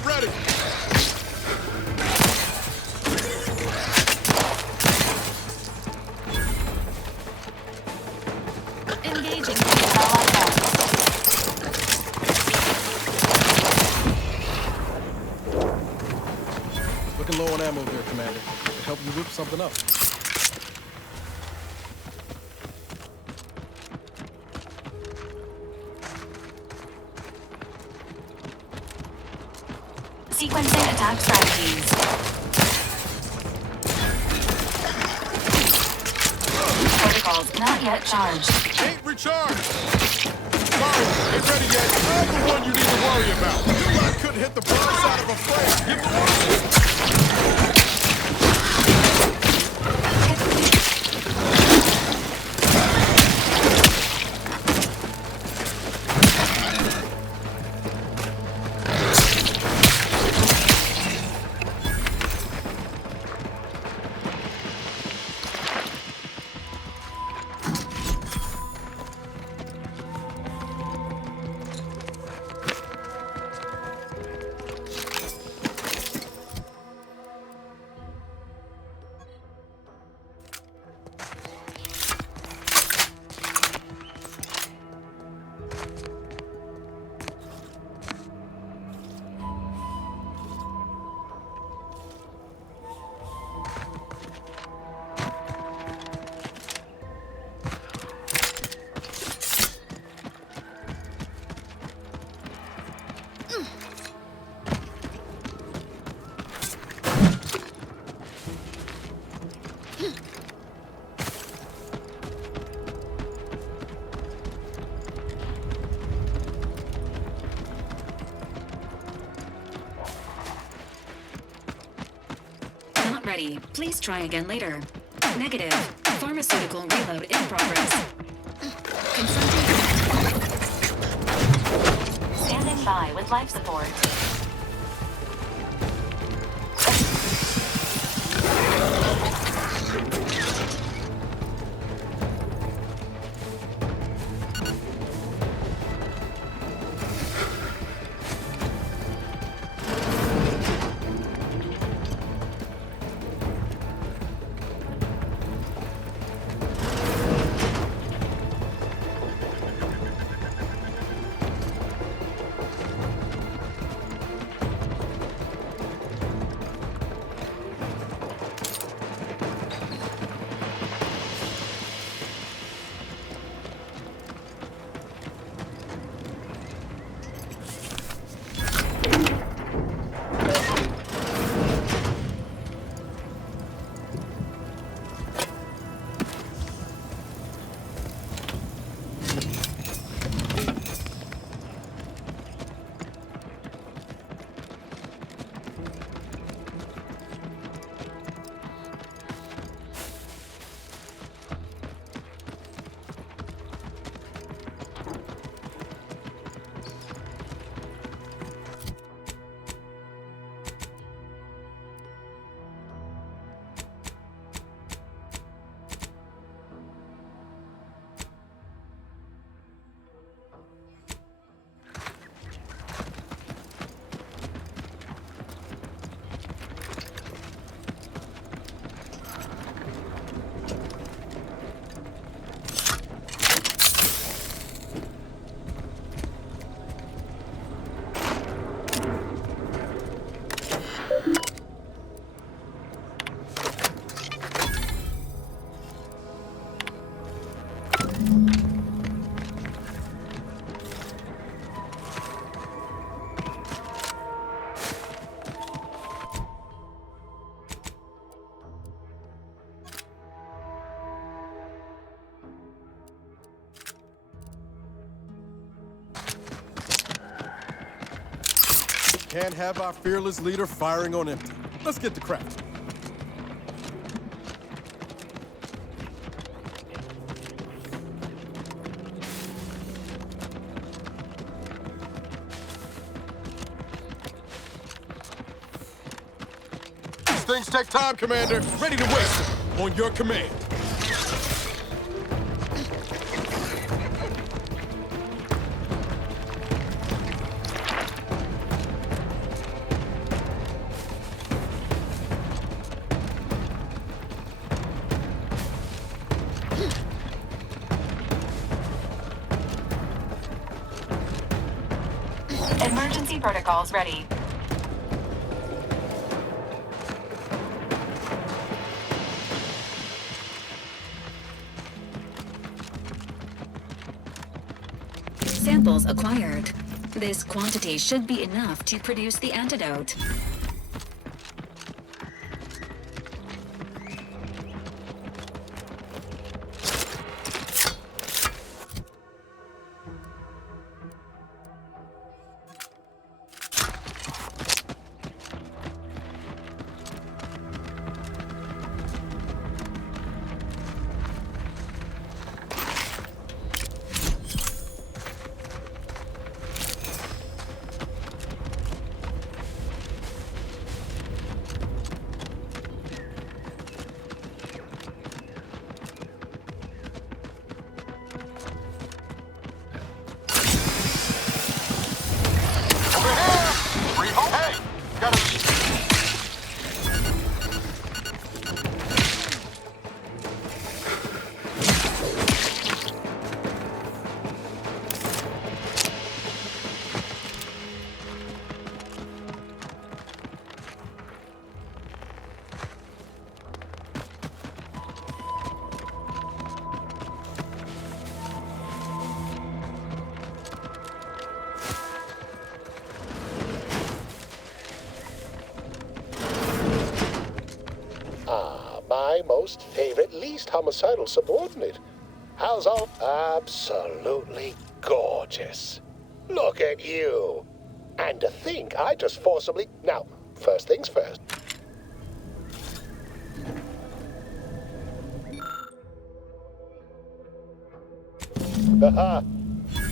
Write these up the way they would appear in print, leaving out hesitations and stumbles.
Squad ready! Engaging. Looking low on ammo there, Commander. Could help you whip something up. Sequencing attack strategies. Protocols not yet charged. Ain't recharged! Sorry, ain't ready yet. I'm the one you need to worry about. Knew I couldn't hit the broad side of a frame. Give me one. Not ready. Please try again later. Negative. Pharmaceutical reload in progress. Consulting. Standing by with life support. Can't have our fearless leader firing on empty. Let's get to craft. These things take time, Commander. Ready to waste them. On your command. Emergency protocols ready. Samples acquired. This quantity should be enough to produce the antidote. My most favorite, least homicidal subordinate. How's all? Absolutely gorgeous. Look at you. And to think I just forcibly... Now, first things first.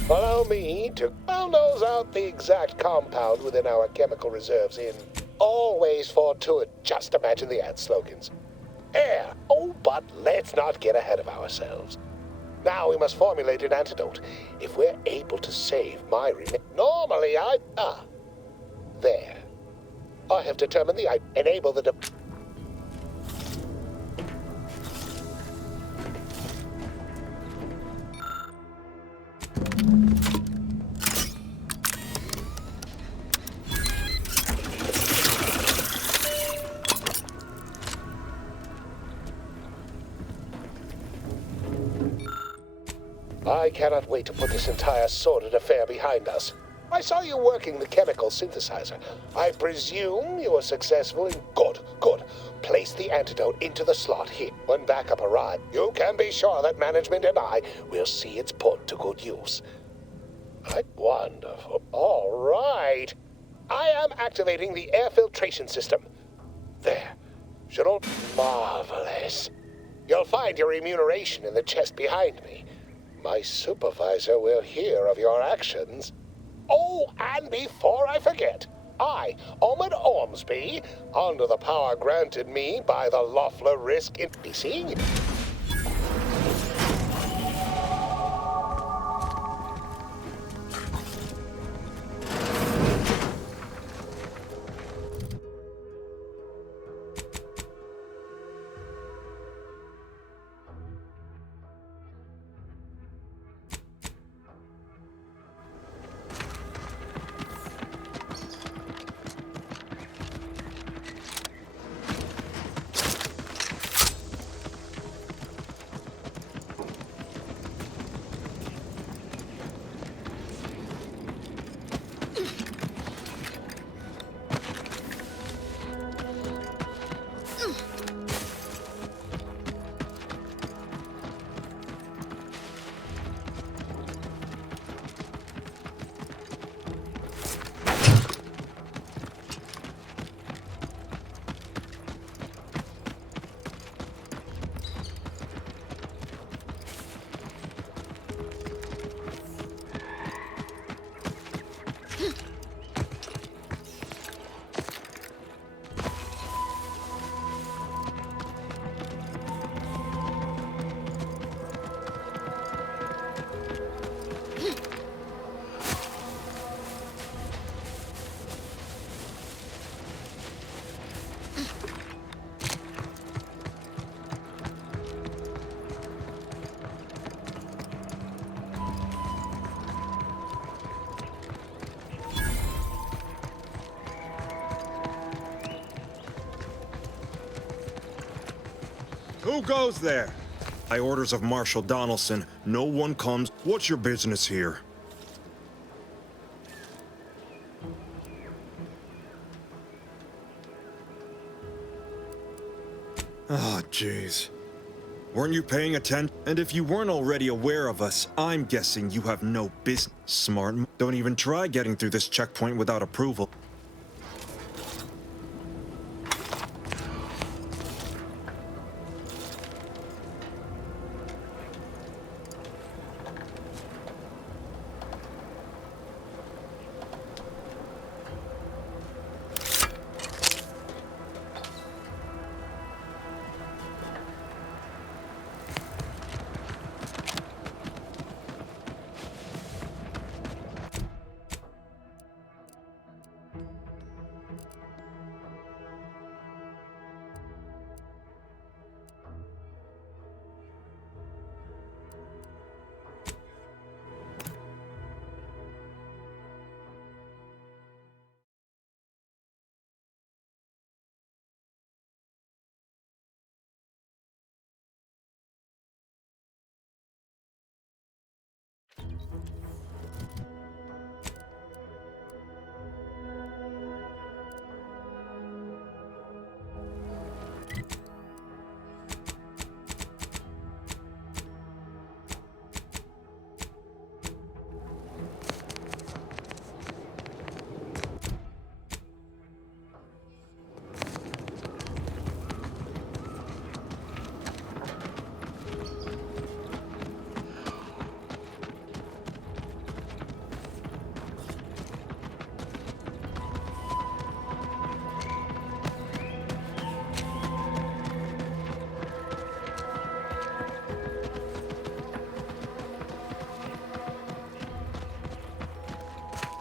Allow me to nose out the exact compound within our chemical reserves in always fortuit. Just imagine the ad slogans. Air. Oh, but let's not get ahead of ourselves. Now we must formulate an antidote. If we're able to save my normally there. I have determined I enable the I cannot wait to put this entire sordid affair behind us. I saw you working the chemical synthesizer. I presume you were successful in... Good. Place the antidote into the slot here. When backup arrives, you can be sure that management and I will see it's put to good use. Wonderful. All right. I am activating the air filtration system. There. Should all... Marvelous. You'll find your remuneration in the chest behind me. My supervisor will hear of your actions. Oh, and before I forget, I, Omid Ormsby, under the power granted me by the Loeffler Risk in... Be seeing you. Who goes there? By orders of Marshal Donaldson, no one comes. What's your business here? Oh, jeez. Weren't you paying attention? And if you weren't already aware of us, I'm guessing you have no business. Smart. Don't even try getting through this checkpoint without approval.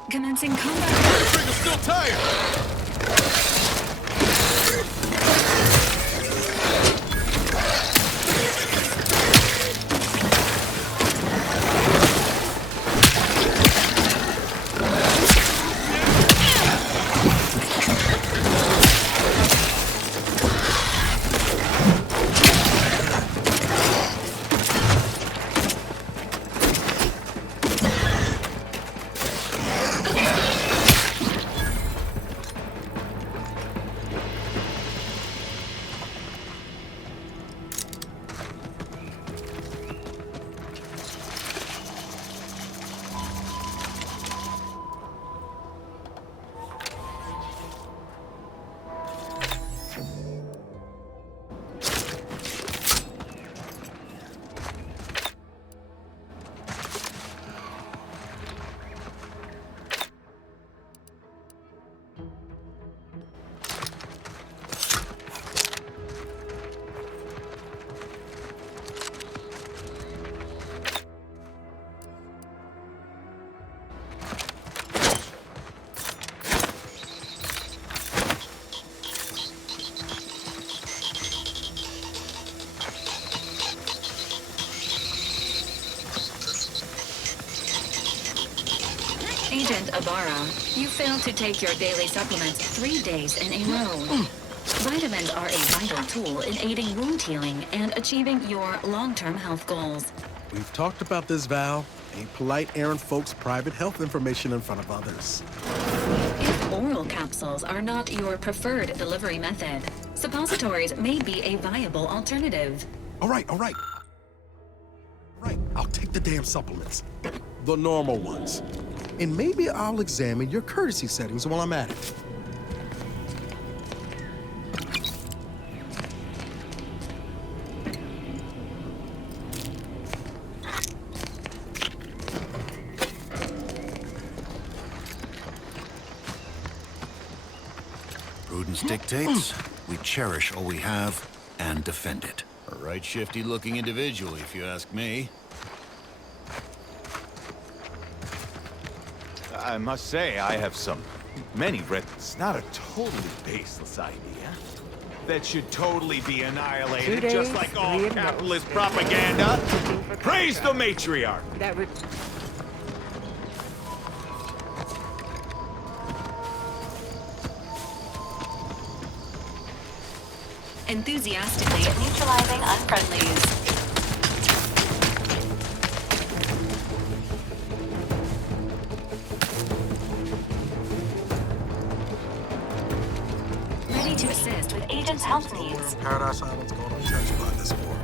Commencing combat. Trigger's still tired! Agent Ibarra, you failed to take your daily supplements 3 days in a row. Vitamins are a vital tool in aiding wound healing and achieving your long-term health goals. We've talked about this, Val. Ain't polite airing folks' private health information in front of others. If oral capsules are not your preferred delivery method, suppositories may be a viable alternative. All right. Right, I'll take the damn supplements. The normal ones. And maybe I'll examine your courtesy settings while I'm at it. Prudence dictates we cherish all we have and defend it. A right shifty-looking individual, if you ask me. I must say, I have many It's not a totally baseless idea. That should totally be annihilated, just like all capitalist propaganda. Praise the matriarch! Enthusiastically neutralizing unfriendlies. Ready to assist with agents' health needs. Paradise Island's going untouched by this war.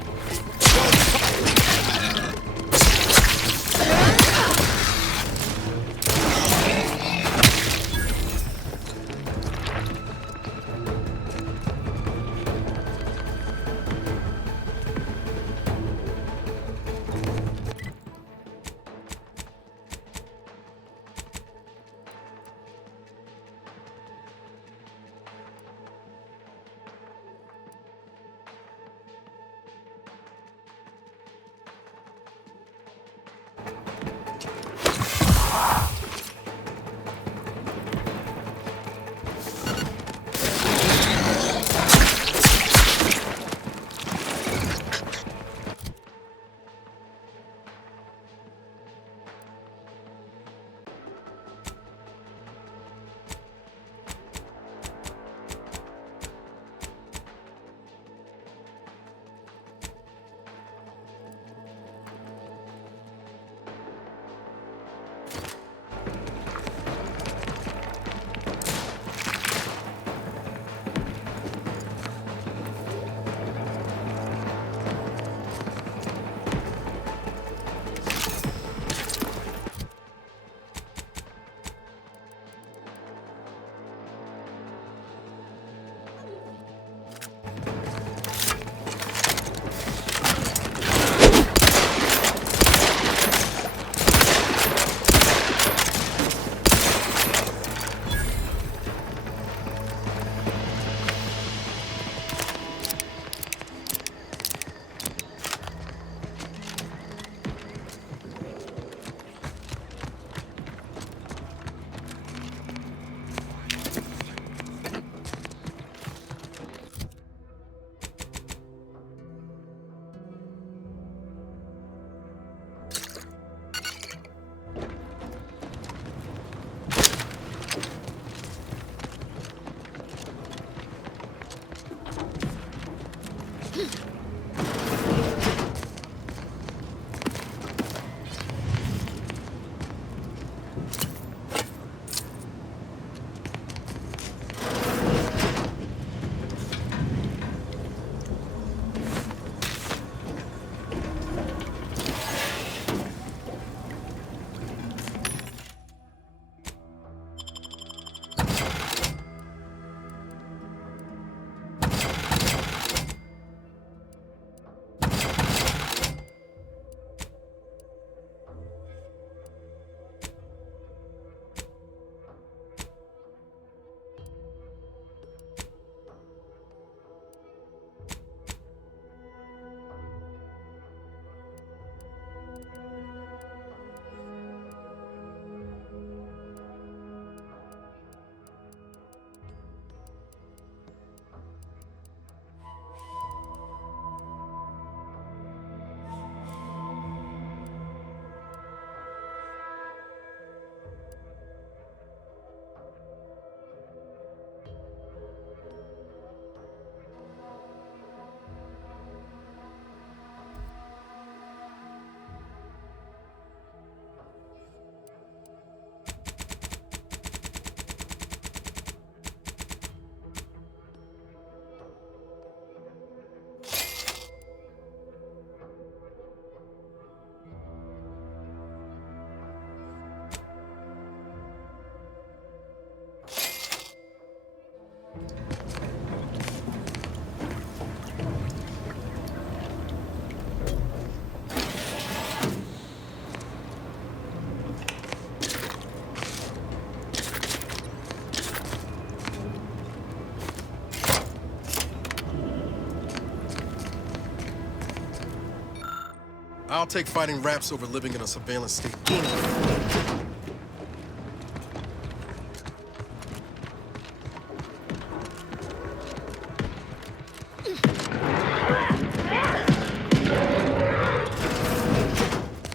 I'll take fighting raps over living in a surveillance state.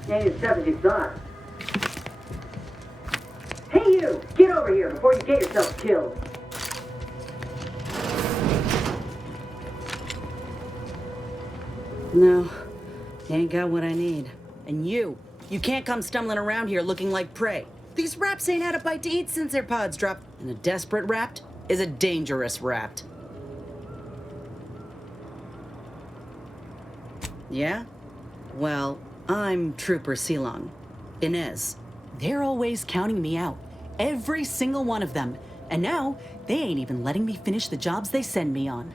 Hey, 75. Hey, you! Get over here before you get yourself killed. No, ain't got what I need. And you can't come stumbling around here looking like prey. These raps ain't had a bite to eat since their pods dropped. And a desperate rapt is a dangerous rapt. Yeah? Well, I'm Trooper Silong. Inez. They're always counting me out. Every single one of them. And now, they ain't even letting me finish the jobs they send me on.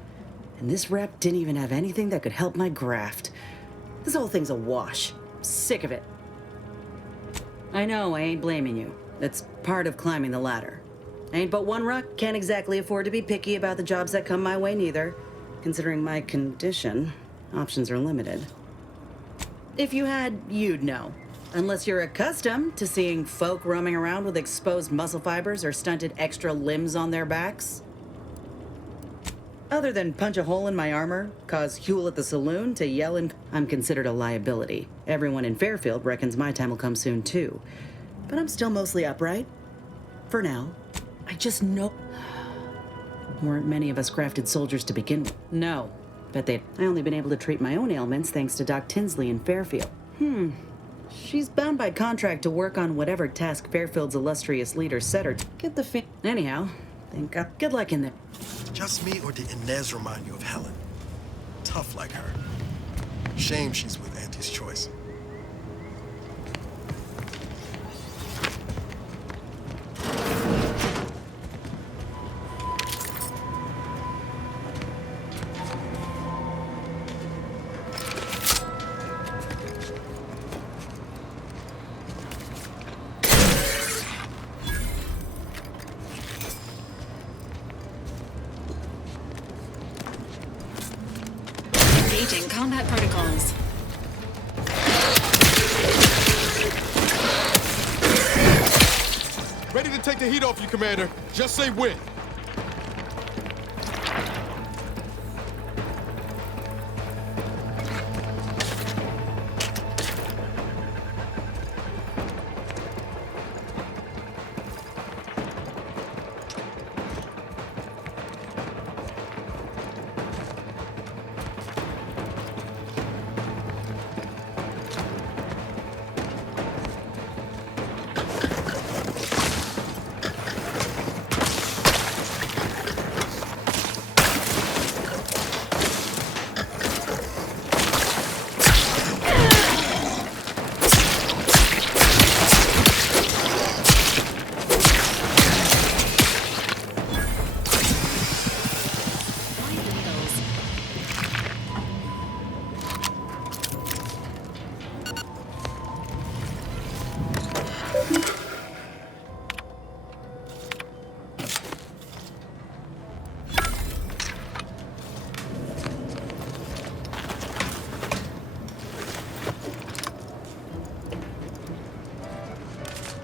And this rep didn't even have anything that could help my graft. This whole thing's a wash. Sick of it. I know, I ain't blaming you. That's part of climbing the ladder. Ain't but one ruck, can't exactly afford to be picky about the jobs that come my way neither. Considering my condition, options are limited. If you had, you'd know. Unless you're accustomed to seeing folk roaming around with exposed muscle fibers or stunted extra limbs on their backs. Other than punch a hole in my armor, cause Huel at the saloon to yell and I'm considered a liability. Everyone in Fairfield reckons my time will come soon too. But I'm still mostly upright. For now. I just know... Weren't many of us crafted soldiers to begin with. No. Bet they'd... I only been able to treat my own ailments thanks to Doc Tinsley in Fairfield. She's bound by contract to work on whatever task Fairfield's illustrious leader set her to. Get the Anyhow, thank God. Good luck in there. Just me, or did Inez remind you of Helen? Tough like her. Shame she's with Auntie's Choice. Engaging combat protocols. Ready to take the heat off you, Commander. Just say when.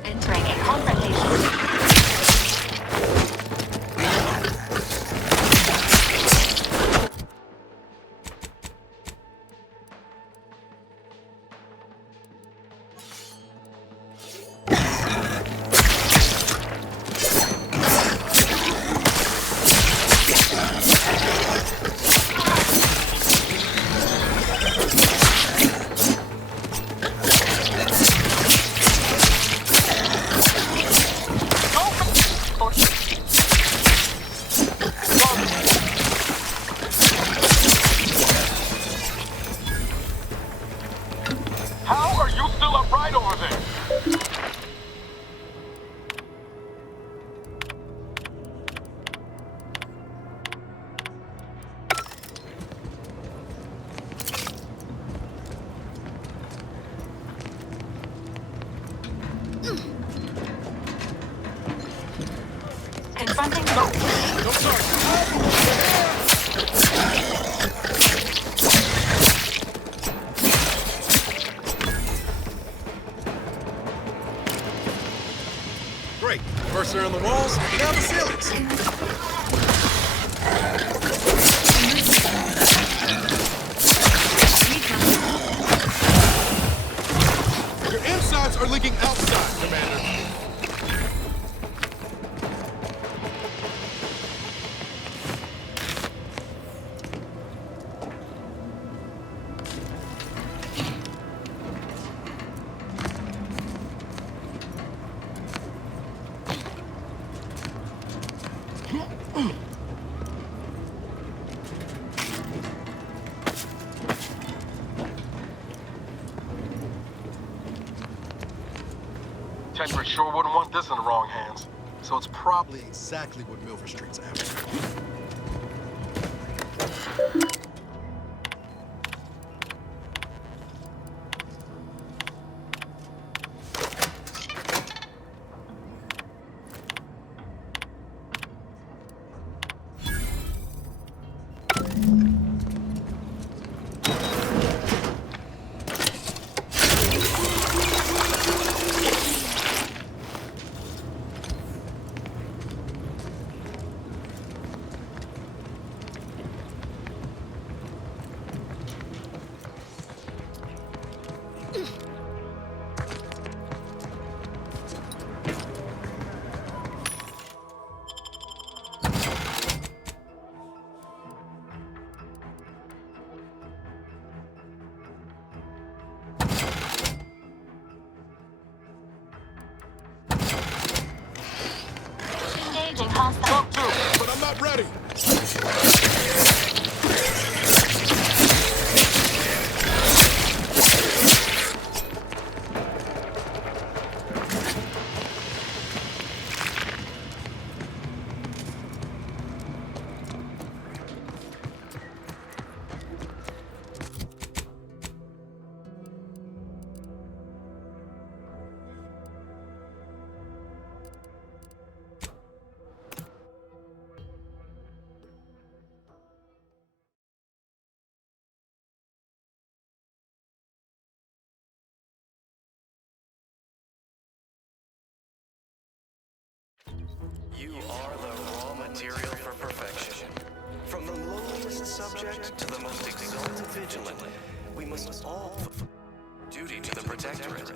Entering a confrontation. How are you still upright over there? Confronting No, sorry. Great. First they're on the walls, now the ceilings. Your insides are leaking outside, Commander. Tetra sure wouldn't want this in the wrong hands. So it's probably exactly what Milford Street's after. Talk to, but I'm not ready. You are the raw material for perfection. From the lowliest subject to the most exalted vigilant, we must all duty to the Protectorate.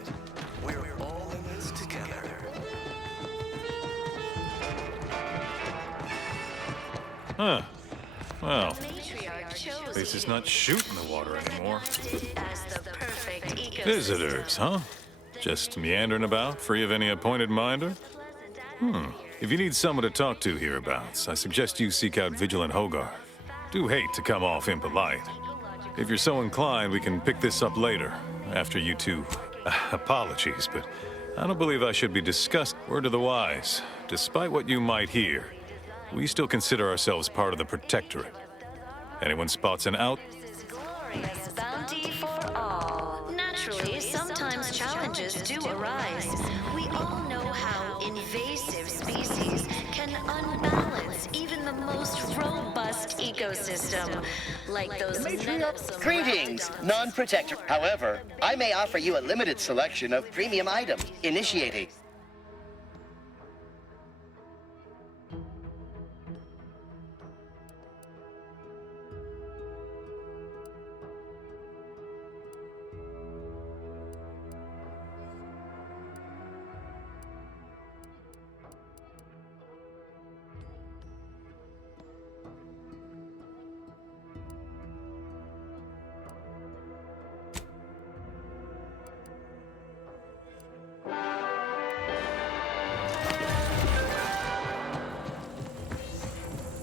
We're all in this together. Huh. Well, at least it's not shooting the water anymore. Visitors, huh? Just meandering about, free of any appointed minder? If you need someone to talk to hereabouts, I suggest you seek out Vigilant Hogarth. Do hate to come off impolite. If you're so inclined, we can pick this up later, after you two. Apologies, but I don't believe I should be discussed. Word to the wise, despite what you might hear, we still consider ourselves part of the Protectorate. Anyone spots an out? Glorious bounty for all. Naturally, sometimes challenges do arise. We all know how invasive species can unbalance even the most robust ecosystem, like those Greetings, non-protector. However, I may offer you a limited selection of premium items. Initiating.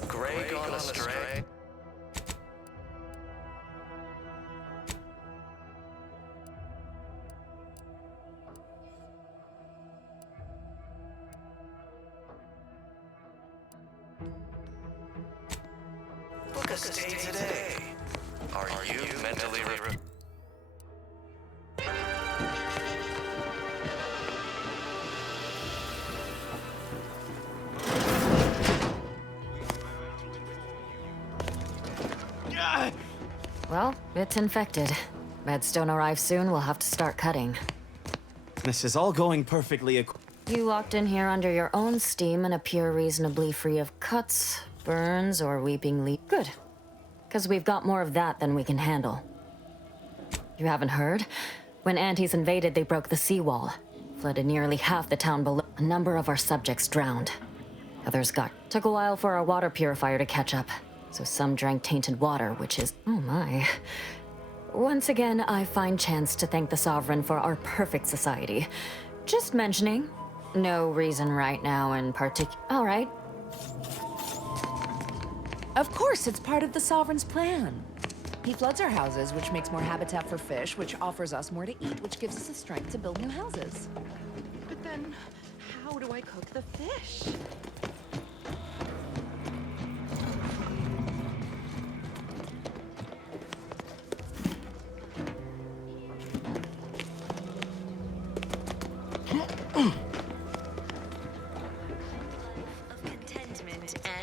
Grey gone astray. Book a stay today. Are you mentally Well, it's infected. Meds don't arrive soon, we'll have to start cutting. This is all going perfectly. You walked in here under your own steam and appear reasonably free of cuts, burns, or weeping leaf. Good. Because we've got more of that than we can handle. You haven't heard? When Antes invaded, they broke the seawall. Flooded nearly half the town below. A number of our subjects drowned. Others got... Took a while for our water purifier to catch up. So some drank tainted water, which is... Oh my. Once again, I find chance to thank the Sovereign for our perfect society. Just mentioning. No reason right now in particular. All right. Of course, it's part of the Sovereign's plan. He floods our houses, which makes more habitat for fish, which offers us more to eat, which gives us the strength to build new houses. But then, how do I cook the fish?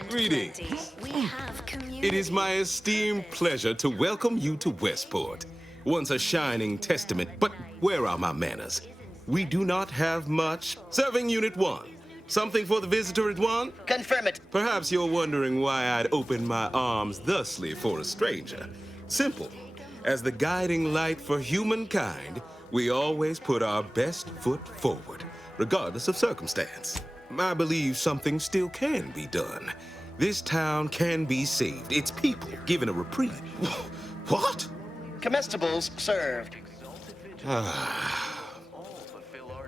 Greetings. It is my esteemed pleasure to welcome you to Westport. Once a shining testament, but where are my manners? We do not have much. Serving Unit 1. Something for the visitor at 1? Confirm it. Perhaps you're wondering why I'd open my arms thusly for a stranger. Simple. As the guiding light for humankind, we always put our best foot forward, regardless of circumstance. I believe something still can be done. This town can be saved. Its people given a reprieve. What? Comestibles served.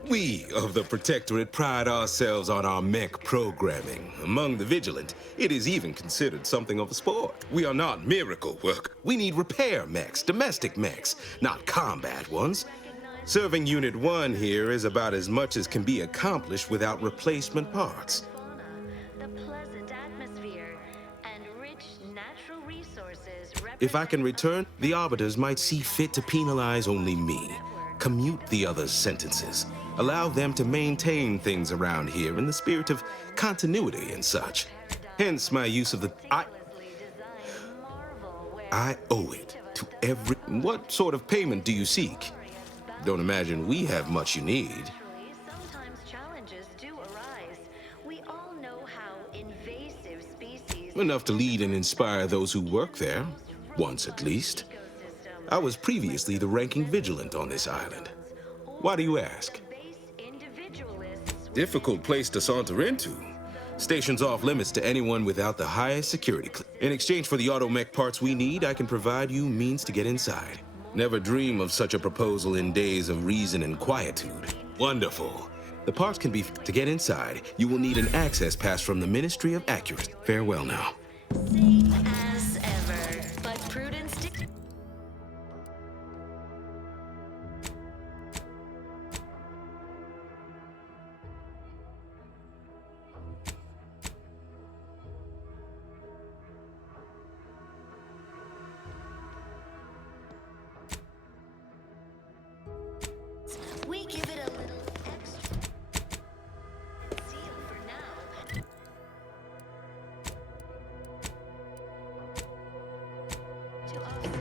We of the Protectorate pride ourselves on our mech programming. Among the vigilant, it is even considered something of a sport. We are not miracle work. We need repair mechs, domestic mechs, not combat ones. Serving Unit 1 here is about as much as can be accomplished without replacement parts. If I can return, the Arbiters might see fit to penalize only me. Commute the others' sentences. Allow them to maintain things around here in the spirit of continuity and such. Hence my use of the... I owe it to every... What sort of payment do you seek? Don't imagine we have much you need. Enough to lead and inspire those who work there. Once at least. I was previously the ranking vigilant on this island. Why do you ask? Difficult place to saunter into. Station's off limits to anyone without the highest security. In exchange for the automech parts we need, I can provide you means to get inside. Never dream of such a proposal in days of reason and quietude. Wonderful. The parts can be... To get inside, you will need an access pass from the Ministry of Accuracy. Farewell now. As ever, but prudence we give it a little extra seal for now. To offset.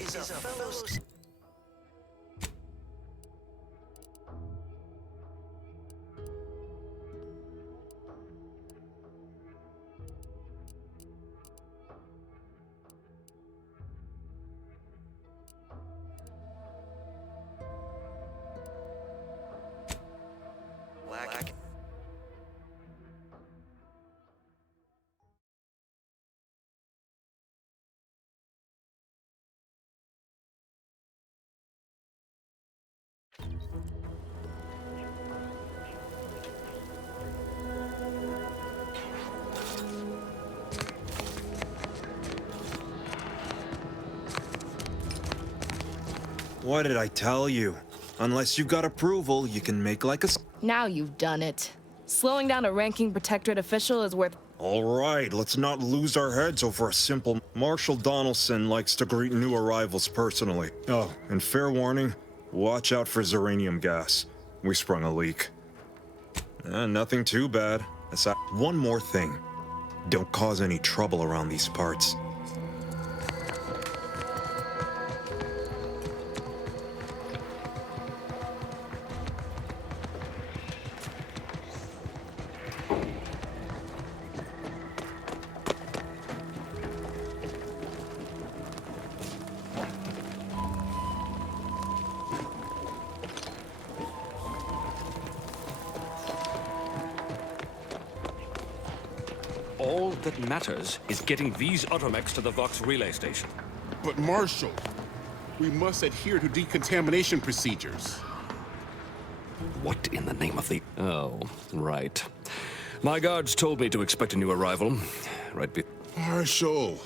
Is a fellow's... Black. What did I tell you? Unless you've got approval, you can make like a... Now you've done it. Slowing down a ranking Protectorate official is worth... All right, let's not lose our heads over a simple... Marshal Donaldson likes to greet new arrivals personally. Oh, and fair warning, watch out for Zeranium gas. We sprung a leak. Nothing too bad. Aside, one more thing. Don't cause any trouble around these parts. All that matters is getting these automechs to the Vox relay station. But Marshal, we must adhere to decontamination procedures. What in the name of the... Oh, right. My guards told me to expect a new arrival. Right be... Marshall,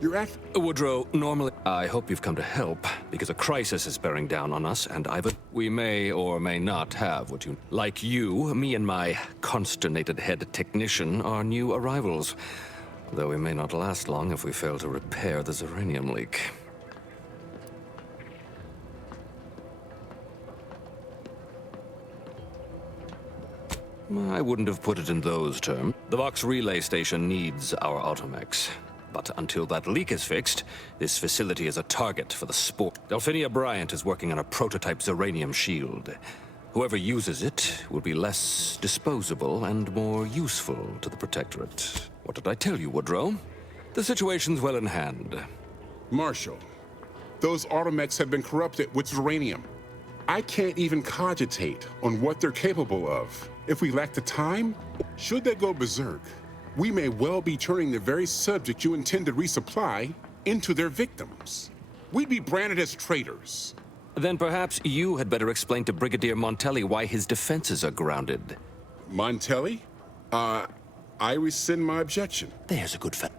you're at... Woodrow, normally... I hope you've come to help, because a crisis is bearing down on us, and we may or may not have what you... Like you, me and my consternated head technician are new arrivals. Though we may not last long if we fail to repair the Zeranium leak. I wouldn't have put it in those terms. The Vox relay station needs our Automex. But until that leak is fixed, this facility is a target for the sport. Delphinia Bryant is working on a prototype Zeranium shield. Whoever uses it will be less disposable and more useful to the Protectorate. What did I tell you, Woodrow? The situation's well in hand. Marshal, those Automex have been corrupted with Zeranium. I can't even cogitate on what they're capable of. If we lack the time, should they go berserk, we may well be turning the very subject you intend to resupply into their victims. We'd be branded as traitors. Then perhaps you had better explain to Brigadier Montelli why his defenses are grounded. Montelli? I rescind my objection. There's a good fa-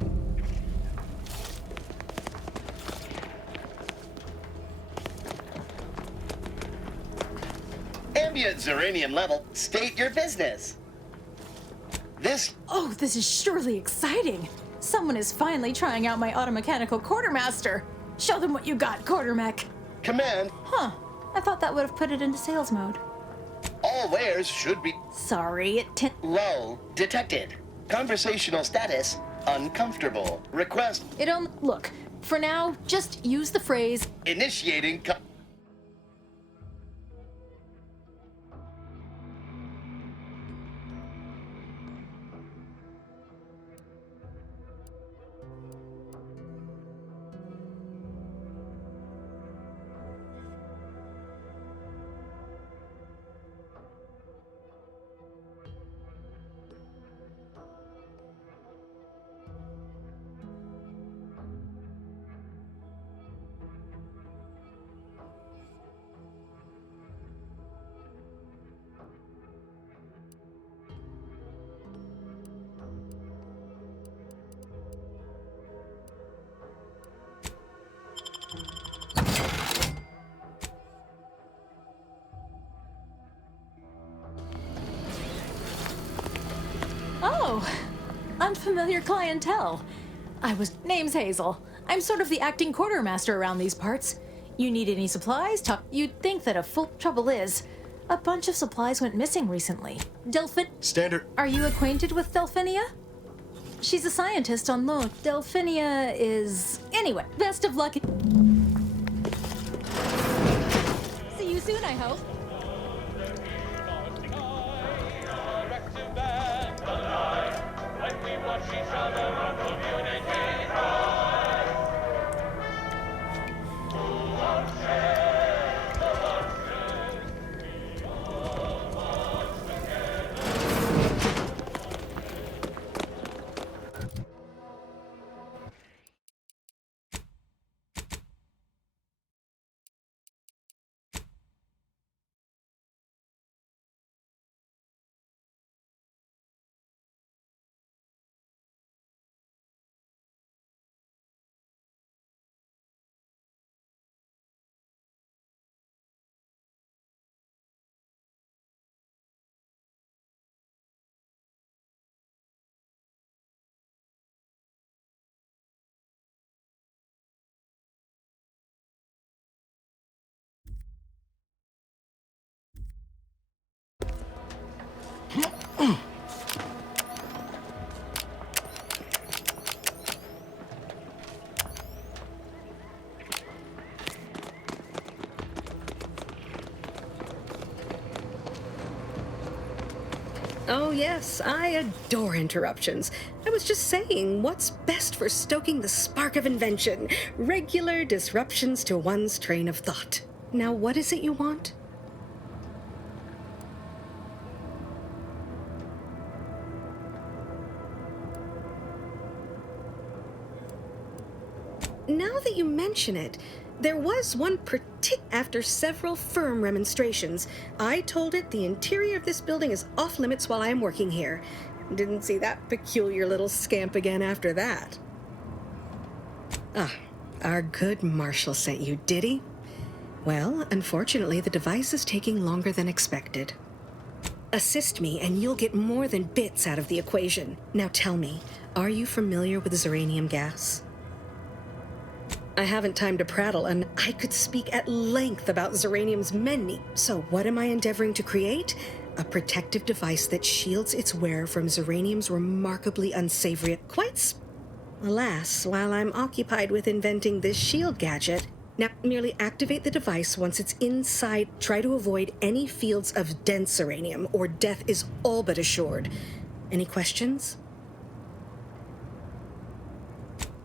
Ambient Zeranium level, state your business. Oh, this is surely exciting. Someone is finally trying out my automechanical quartermaster. Show them what you got, Quartermech. Command. Huh. I thought that would have put it into sales mode. All wares should be... Sorry, Lull detected. Conversational status, uncomfortable. Request... Look, for now, just use the phrase... Initiating... Oh, unfamiliar clientele. Name's Hazel. I'm sort of the acting quartermaster around these parts. You need any supplies? You'd think that trouble is, a bunch of supplies went missing recently. Standard. Are you acquainted with Delphinia? She's a scientist on loan. Delphinia is... Anyway, best of luck. See you soon, I hope. Oh yes, I adore interruptions. I was just saying, what's best for stoking the spark of invention? Regular disruptions to one's train of thought. Now what is it you want? Now that you mention it, There was one after several firm remonstrations, I told it the interior of this building is off limits while I am working here. Didn't see that peculiar little scamp again after that. Ah, our good Marshall sent you, did he? Well, unfortunately, the device is taking longer than expected. Assist me, and you'll get more than bits out of the equation. Now tell me, are you familiar with Zeranium gas? I haven't time to prattle, and I could speak at length about Zeranium's many. So what am I endeavoring to create? A protective device that shields its wearer from Zeranium's remarkably unsavory... Alas, while I'm occupied with inventing this shield gadget, now merely activate the device once it's inside. Try to avoid any fields of dense Zeranium, or death is all but assured. Any questions?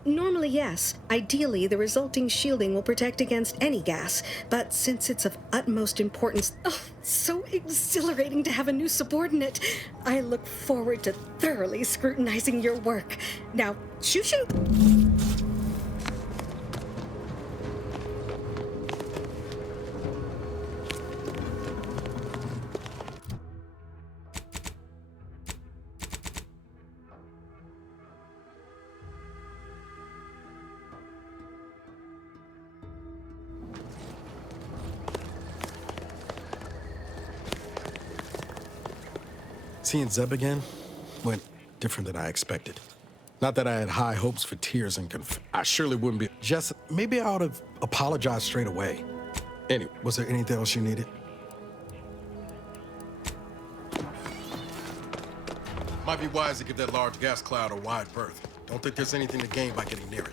Normally, yes. Ideally, the resulting shielding will protect against any gas, but since it's of utmost importance... Oh, so exhilarating to have a new subordinate. I look forward to thoroughly scrutinizing your work. Now, shoo-shoo! Seeing Zeb again went different than I expected. Not that I had high hopes for tears and I surely wouldn't be. Just maybe I ought have apologized straight away. Anyway, was there anything else you needed? Might be wise to give that large gas cloud a wide berth. Don't think there's anything to gain by getting near it.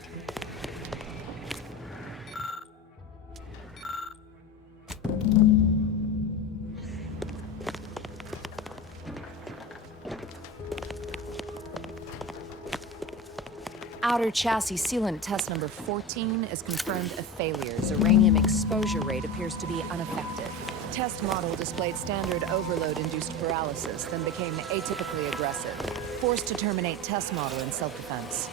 Outer chassis sealant test number 14 is confirmed a failure. Zeranium exposure rate appears to be unaffected. Test model displayed standard overload-induced paralysis, then became atypically aggressive. Forced to terminate test model in self-defense.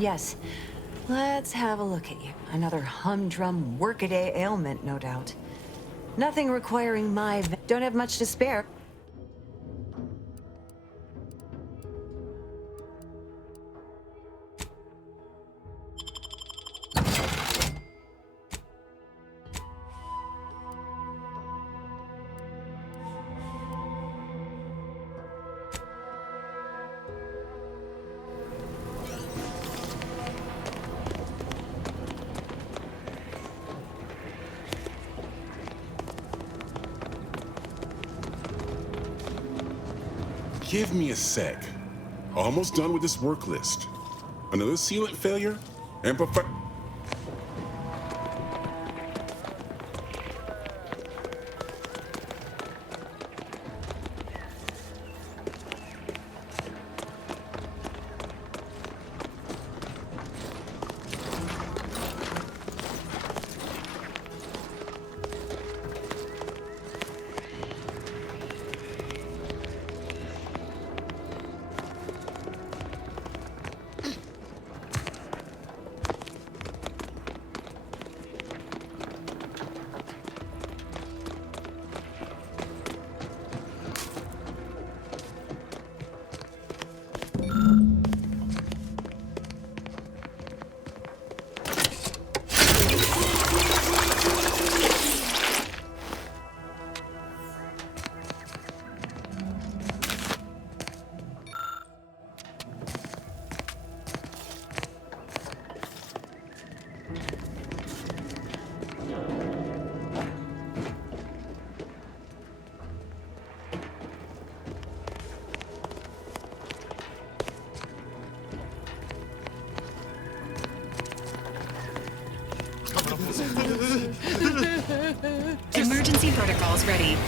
Yes. Let's have a look at you. Another humdrum workaday ailment, no doubt. Nothing requiring my... Don't have much to spare. Give me a sec. Almost done with this work list. Another sealant failure? And protocols ready.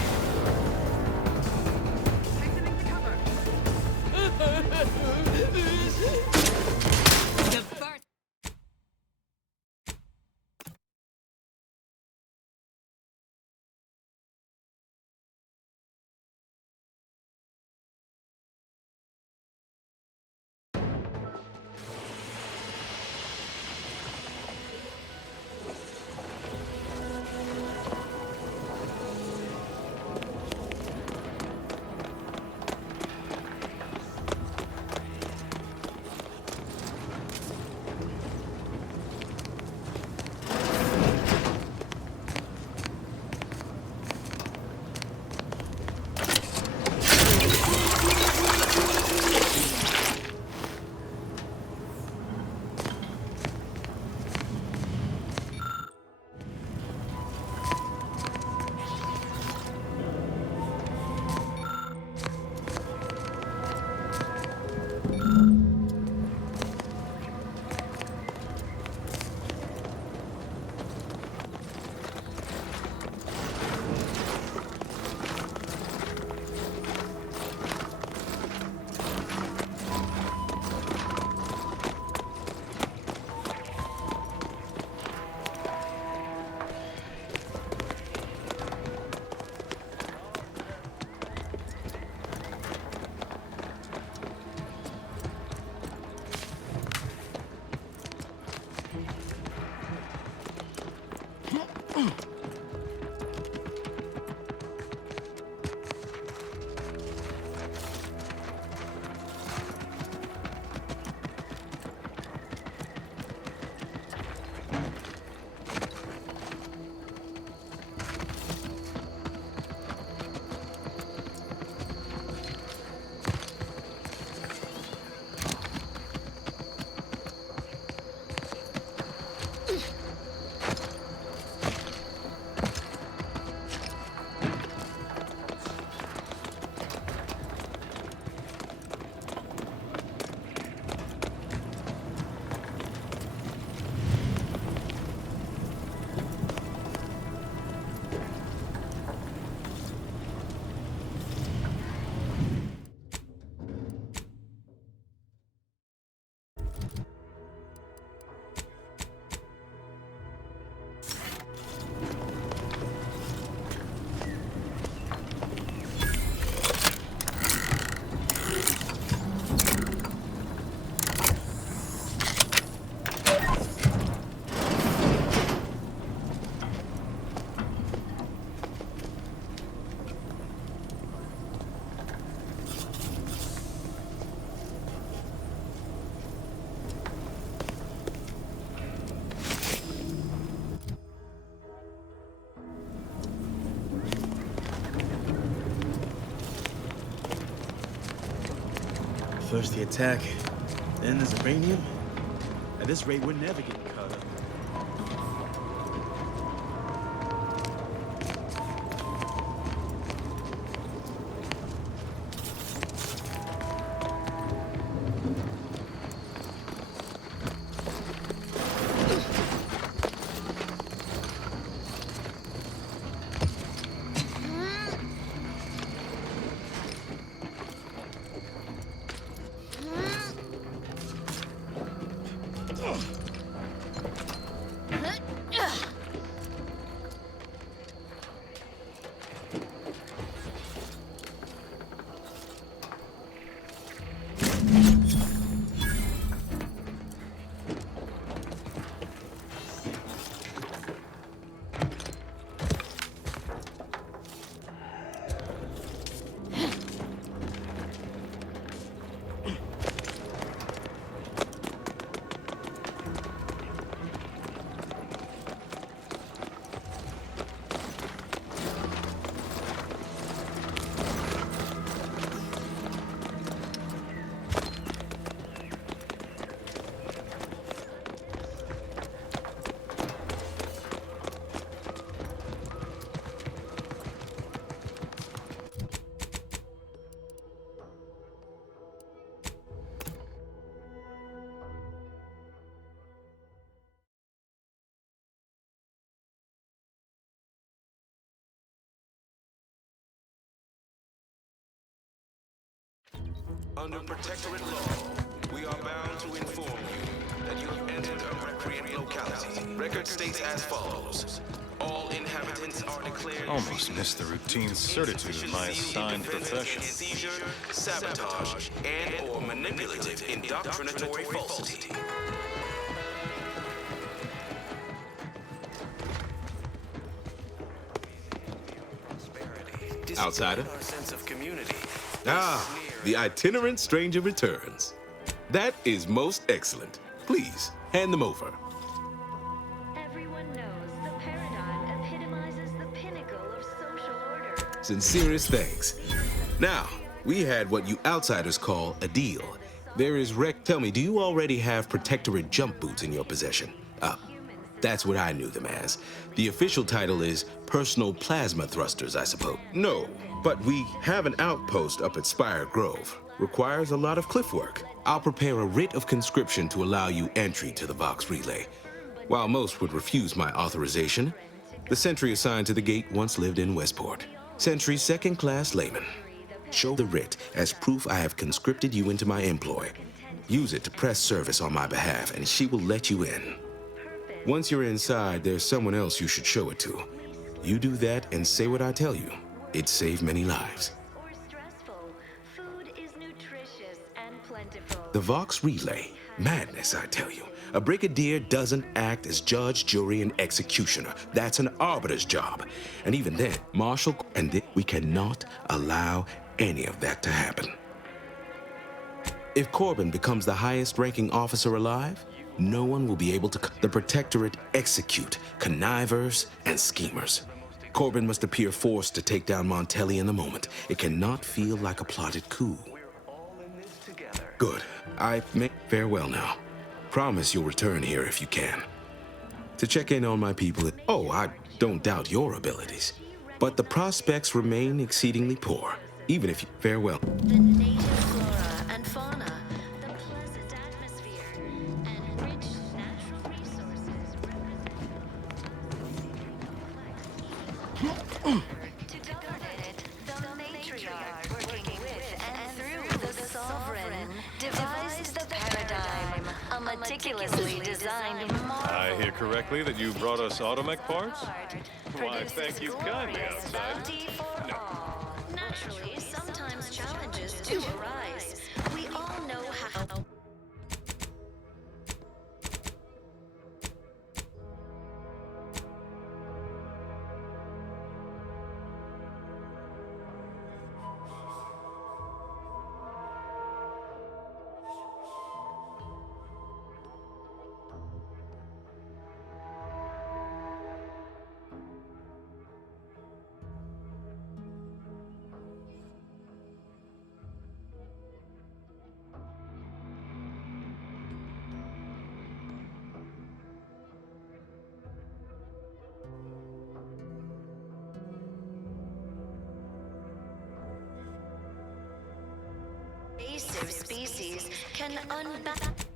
First the attack, then the Zeranium. At this rate, we're never getting caught up. Under protectorate law, we are bound to inform you that you have entered a recreant locality. Record states as follows. All inhabitants are declared... Almost missed the routine certitude of my assigned profession. Seizure, sabotage, and/or manipulative indoctrinatory falsity. Outsider? Ah, the itinerant stranger returns. That is most excellent. Please, hand them over. Everyone knows the paradigm epitomizes the pinnacle of social order. Sincerest thanks. Now, we had what you outsiders call a deal. There is Tell me, do you already have protectorate jump boots in your possession? That's what I knew them as. The official title is personal plasma thrusters, I suppose. No, but we have an outpost up at Spire Grove. Requires a lot of cliff work. I'll prepare a writ of conscription to allow you entry to the Vox Relay. While most would refuse my authorization, the sentry assigned to the gate once lived in Westport. Sentry second-class layman. Show the writ as proof I have conscripted you into my employ. Use it to press service on my behalf, and she will let you in. Once you're inside, there's someone else you should show it to. You do that and say what I tell you. It saved many lives. The Vox Relay. Madness, I tell you. A brigadier doesn't act as judge, jury, and executioner. That's an arbiter's job. And even then, marshal, and we cannot allow any of that to happen. If Corbin becomes the highest-ranking officer alive, no one will be able to... The Protectorate execute connivers and schemers. Corbin must appear forced to take down Montelli in the moment. It cannot feel like a plotted coup. Good. I may... Farewell now. Promise you'll return here if you can. To check in on my people... Oh, I don't doubt your abilities. But the prospects remain exceedingly poor, even if you... Farewell. The native flora and fauna, the pleasant atmosphere, and rich natural resources to govern it, the matriarch working with and through the sovereign devised the paradigm, a meticulously designed I hear correctly that you brought us automech parts? Why, thank you kindly, outsider. No. Naturally, sometimes challenges do arise. We all know how. Invasive species can unbalance.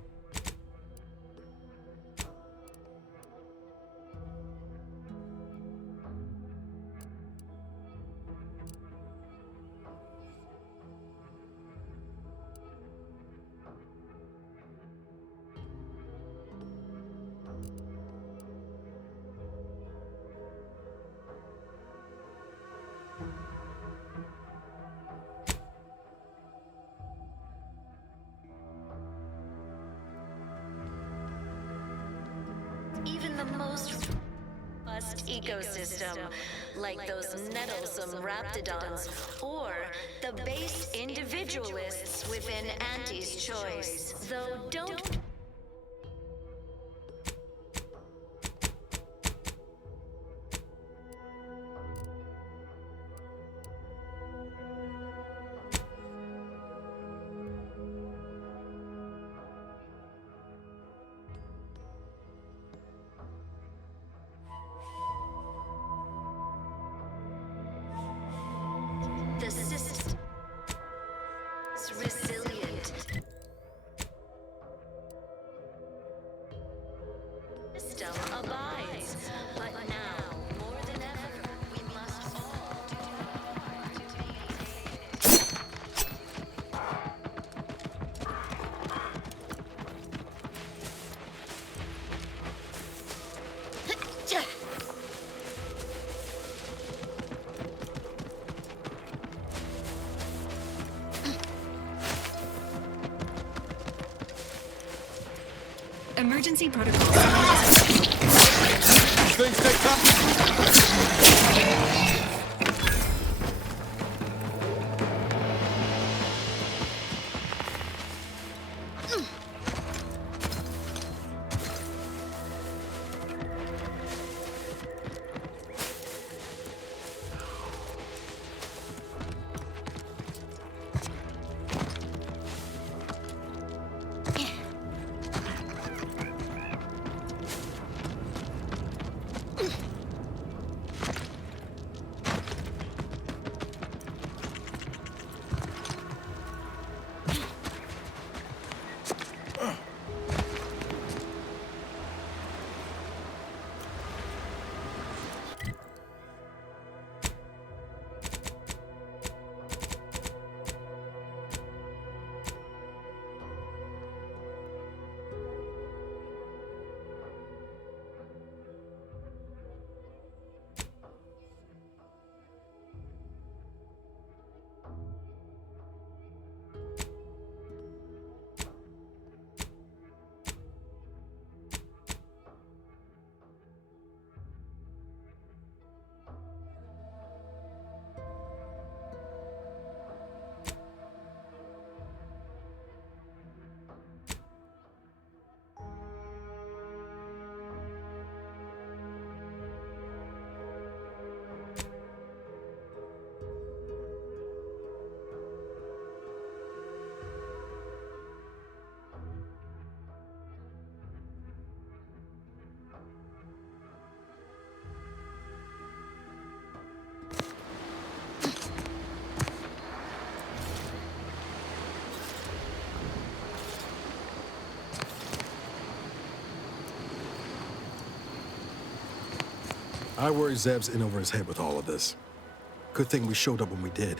Even the most robust ecosystem, like those nettlesome raptidons, or the base individualists within Auntie's choice. Though don't... The system is resilient. The system abides, but now, more than ever, we must all do our part to maintain it. Emergency protocol. Things take time. I worry Zeb's in over his head with all of this. Good thing we showed up when we did.